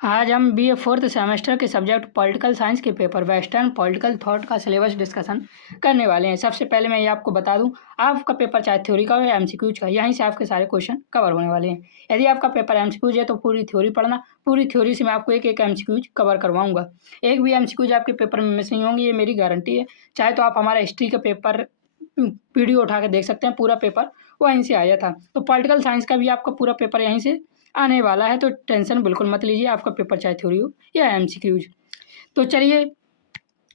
आज हम BA fourth semester के सब्जेक्ट पॉलिटिकल साइंस के पेपर वेस्टर्न पॉलिटिकल थॉट का सिलेबस डिस्कशन करने वाले हैं। सबसे पहले मैं ये आपको बता दूं, आपका पेपर चाहे थ्योरी का हो या एमसीक्यूज का, यहीं से आपके सारे क्वेश्चन कवर होने वाले हैं। यदि आपका पेपर एमसीक्यूज है तो पूरी थ्योरी पढ़ना, पूरी थ्योरी से मैं आपको एक एक एमसीक्यूज कवर करवाऊंगा। एक भी एमसीक्यूज आपके पेपर में मिस नहीं होंगे, ये मेरी गारंटी है। चाहे तो आप हमारा हिस्ट्री का पेपर वीडियो उठा के देख सकते हैं, पूरा पेपर वहीं से आया था। तो पॉलिटिकल साइंस का भी आपका पूरा पेपर यहीं से आने वाला है, तो टेंशन बिल्कुल मत लीजिए, आपका पेपर चाहे थ्योरी हो या एमसीक्यूज। तो चलिए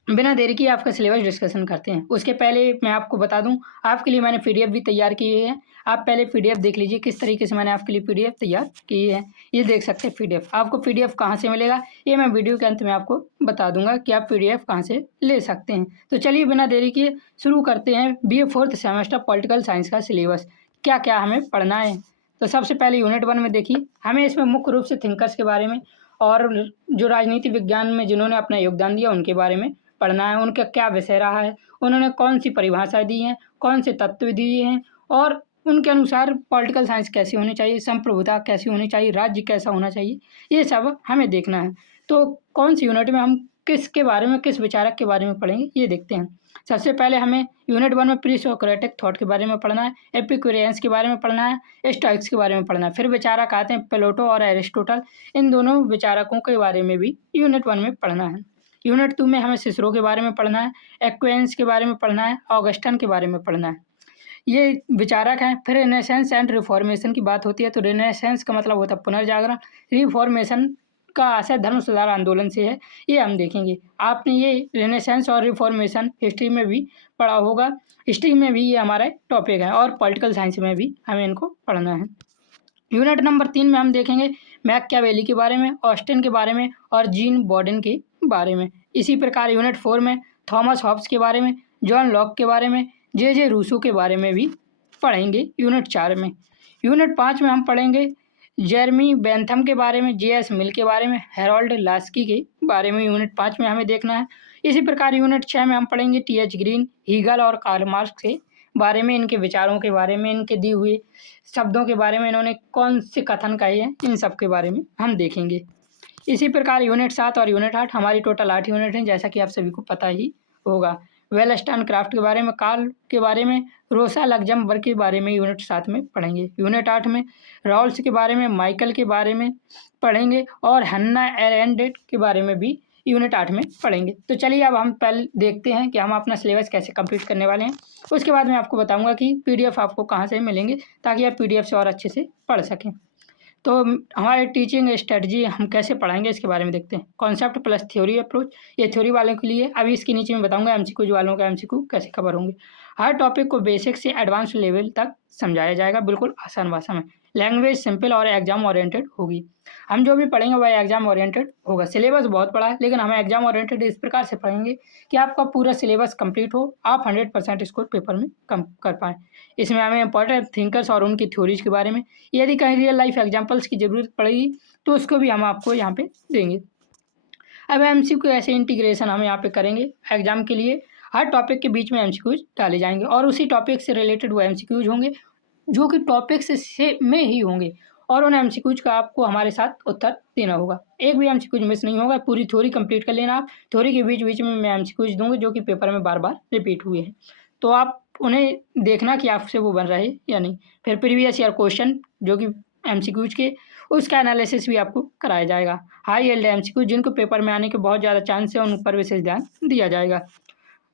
बिना देरी किए आपका सिलेबस डिस्कशन करते हैं। उसके पहले मैं आपको बता दूं, आपके लिए मैंने पीडीएफ भी तैयार की है। आप पहले पीडीएफ देख लीजिए किस तरीके से मैंने आपके लिए पीडीएफ तैयार की है। ये देख सकते हैं पीडीएफ। आपको पीडीएफ कहाँ से मिलेगा ये मैं वीडियो के अंत में आपको बता दूंगा कि आप पीडीएफ कहाँ से ले सकते हैं। तो चलिए बिना देरी किए शुरू करते हैं BA fourth semester political science का सिलेबस। क्या क्या हमें पढ़ना है। तो सबसे पहले यूनिट 1 में देखिए, हमें इसमें मुख्य रूप से थिंकर्स के बारे में और जो राजनीति विज्ञान में जिन्होंने अपना योगदान दिया उनके बारे में पढ़ना है। उनका क्या विषय रहा है, उन्होंने कौन सी परिभाषाएं दी हैं, कौन से तत्व दिए हैं और उनके अनुसार पॉलिटिकल साइंस कैसी होनी चाहिए, संप्रभुता कैसी होनी चाहिए, राज्य कैसा होना चाहिए, ये सब हमें देखना है। तो कौन सी यूनिट में हम किसके बारे में, किस विचारक के बारे में पढ़ेंगे ये देखते हैं। सबसे पहले हमें यूनिट 1 में प्री सोक्रेटिक थॉट के बारे में पढ़ना है, एपिक्यूरियंस के बारे में पढ़ना है, स्टोइक्स के बारे में पढ़ना है। फिर विचारक आते हैं प्लेटो और एरिस्टोटल, इन दोनों विचारकों के बारे में भी यूनिट 1 में पढ़ना है। यूनिट 2 में हमें सिसरो के बारे में पढ़ना है, एक्वेंस के बारे में पढ़ना है, ऑगस्टन के बारे में पढ़ना है। ये विचारक हैं। फिर रेनेसेंस एंड रिफॉर्मेशन की बात होती है, तो रेनेसेंस का मतलब होता है पुनर्जागरण, रिफॉर्मेशन का आशय धर्म सुधार आंदोलन से है, ये हम देखेंगे। आपने ये रेनेसेंस और रिफॉर्मेशन हिस्ट्री में भी पढ़ा होगा, हिस्ट्री में भी ये हमारा टॉपिक है और पॉलिटिकल साइंस में भी हमें इनको पढ़ना है। यूनिट नंबर 3 में हम देखेंगे मैकियावेली के बारे में, ऑस्टिन के बारे में और जीन बॉडेन के बारे में। इसी प्रकार यूनिट 4 में थॉमस हॉब्स के बारे में, जॉन लॉक के बारे में, जे रूसो के बारे में भी पढ़ेंगे यूनिट 4 में। यूनिट 5 में हम पढ़ेंगे जेरमी बेंथम के बारे में, जेएस मिल के बारे में, हेरोल्ड लास्की के बारे में यूनिट 5 में हमें देखना है। इसी प्रकार यूनिट 6 में हम पढ़ेंगे टीएच ग्रीन, हीगल और कार्ल मार्क्स के बारे में, इनके विचारों के बारे में, इनके दिए हुए शब्दों के बारे में, इन्होंने कौन से कथन कहे हैं, इन सब के बारे में हम देखेंगे। इसी प्रकार यूनिट 7 और यूनिट 8 हमारी टोटल 8 यूनिट हैं, जैसा कि आप सभी को पता ही होगा। वेलस्टन क्राफ्ट के बारे में, कार्ल के बारे में, रोसा लग्जमबर्ग के बारे में यूनिट 7 में पढ़ेंगे। यूनिट 8 में रॉल्स के बारे में, माइकल के बारे में पढ़ेंगे और हन्ना एरेंडेट के बारे में भी यूनिट 8 में पढ़ेंगे। तो चलिए अब हम पहले देखते हैं कि हम अपना सिलेबस कैसे कंप्लीट करने वाले हैं। उसके बाद मैं आपको बताऊंगा कि पीडीएफ आपको कहाँ से मिलेंगे ताकि आप पीडीएफ से और अच्छे से पढ़ सकें। तो हमारे टीचिंग स्ट्रेटजी हम कैसे पढ़ाएंगे इसके बारे में देखते हैं। कॉन्सेप्ट प्लस थ्योरी अप्रोच, ये थ्योरी वालों के लिए। अभी इसके नीचे मैं बताऊंगा एमसीक्यू वालों का एमसीक्यू कैसे कवर होंगे। हर टॉपिक को बेसिक से एडवांस लेवल तक समझाया जाएगा, बिल्कुल आसान भाषा में। लैंग्वेज सिंपल और एग्जाम ओरिएंटेड होगी। हम जो भी पढ़ेंगे वह एग्जाम ओरिएंटेड होगा। सिलेबस बहुत बड़ा है, लेकिन हमें एग्जाम ओरिएंटेड इस प्रकार से पढ़ेंगे कि आपका पूरा सिलेबस कंप्लीट हो, आप 100% स्कोर पेपर में कम कर पाएँ। इसमें हमें इंपॉर्टेंट थिंकर्स और उनकी थ्योरीज के बारे में, यदि कहीं रियल लाइफ एग्जांपल्स की ज़रूरत पड़ेगी तो उसको भी हम आपको यहाँ पे देंगे। अब एमसीक्यू ऐसे इंटीग्रेशन हम यहाँ पे करेंगे एग्जाम के लिए। हर टॉपिक के बीच में एमसीक्यूज डाले जाएंगे और उसी टॉपिक से रिलेटेड वो एमसीक्यूज होंगे जो कि टॉपिक से में ही होंगे, और उन एमसीक्यूज का आपको हमारे साथ उत्तर देना होगा। एक भी एमसीक्यूज मिस नहीं होगा, पूरी थ्योरी कंप्लीट कर लेना आप। थ्योरी के बीच बीच में मैं एमसीक्यूज दूंगा जो कि पेपर में बार बार रिपीट हुए हैं, तो आप उन्हें देखना कि आपसे वो बन रहे या नहीं। फिर प्रीवियस ईयर क्वेश्चन जो कि एमसीक्यूज के, उसका एनालिसिस भी आपको कराया जाएगा। हाई एल्ड एमसीक्यूज जिनको पेपर में आने के बहुत ज़्यादा चांस है, उन पर विशेष ध्यान दिया जाएगा।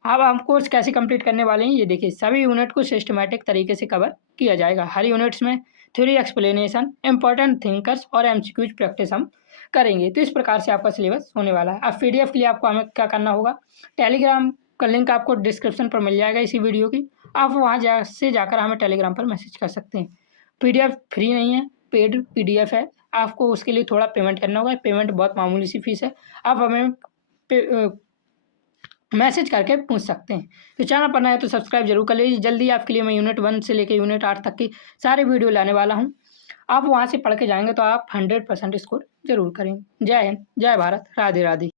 अब हम कोर्स कैसे कंप्लीट करने वाले हैं ये देखिए। सभी यूनिट को सिस्टमैटिक तरीके से कवर किया जाएगा। हर यूनिट्स में थ्योरी एक्सप्लेनेशन, इंपॉर्टेंट थिंकर्स और एमसीक्यूज प्रैक्टिस हम करेंगे। तो इस प्रकार से आपका सिलेबस होने वाला है। अब पीडीएफ के लिए आपको हमें क्या करना होगा, टेलीग्राम का लिंक आपको डिस्क्रिप्शन पर मिल जाएगा इसी वीडियो की। आप वहाँ जाकर हमें टेलीग्राम पर मैसेज कर सकते हैं। पीडीएफ फ्री नहीं है, पेड पीडीएफ है। आपको उसके लिए थोड़ा पेमेंट करना होगा, पेमेंट बहुत मामूली सी फीस है। आप हमें मैसेज करके पूछ सकते हैं। तो चैनल पर नया है तो सब्सक्राइब जरूर कर लीजिए। जल्दी आपके लिए मैं यूनिट 1 से लेकर यूनिट 8 तक की सारे वीडियो लाने वाला हूँ। आप वहाँ से पढ़ के जाएंगे तो आप 100% स्कोर जरूर करेंगे। जय हिंद, जय भारत, राधे राधे।